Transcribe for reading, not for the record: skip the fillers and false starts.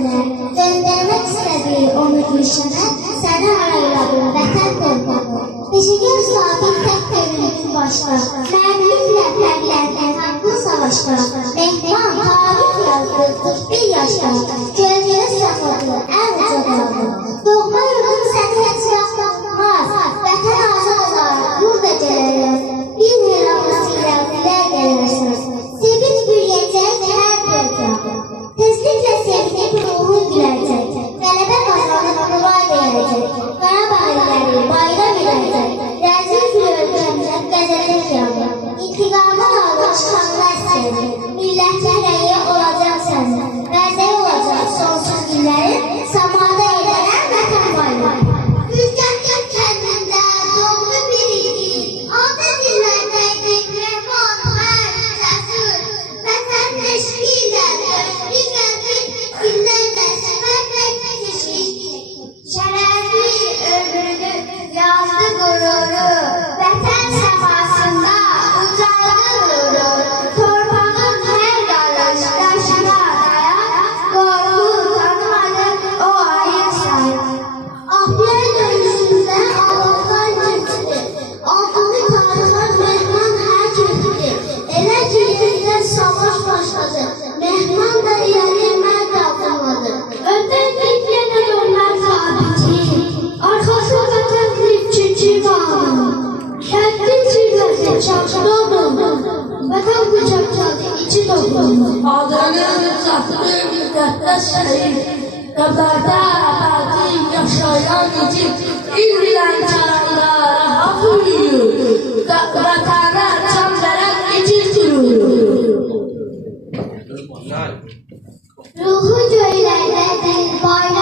sənə, göndərmək istədiyi onu gülşənə, səni arayladım vətən torpağı. Peşəkar sabit tək görüntü başqa, mərdliklə fərqlənən haqqlı savaşqa, mehman tarix yazdı 41 yaşda, gölgədə saxladı ən uca dağı. Doğma yurdum səni heç vaxt tapmaz, vətən azad olar, yurda gələrlər, bir helalısıyla dilər gələrsən. Sevinç büyüyəcək hər torpağı, tezliklə sevinib ruhun güləcək, qələbə qazanıb qura deyəcək, Qarabağ illəri bayram edəcək, rəzil gül ölkəmizə qəzəcək yandı, intiqamı alır çıxanlar səni, millətin rəyi olacaq sənin, vəzəy olacaq sonsuz günlərin, samada edənən vətən bayram. Ülkəmizin kəndində doğru bir idi, adı dillərdəydik, rəhman hər cəsur, vətən eşqi ilə döşlü qəlbin, günlərlə səfərlə keçmişdik. Şərəfli ömrünü yazdı qüruru, vətən səmasında ucaldı nuru, torpağın hər qarış daşına dayan, qorxu tanımadı o ayın sayı. Ahliyə dönüşündə Allahlar geçdi, altını tarixlər mehman hər keçdi, elə ki yenidən savaş başladı, mehman da irəli mərd atılmadı. Öndədik yenə dönmər zabiti, arxası vətənli ikinci bağlı, kəndli çivrəsi çaşdı oldu, vətən bıçaqladı içi toplumdu. Adının zatlı müqəddəs şərif, qabarda abadi yaşayan için ildən çağırlara hak uyuyor, vətənə can verən için sürüyor. Ruhu göylərdədir, bayram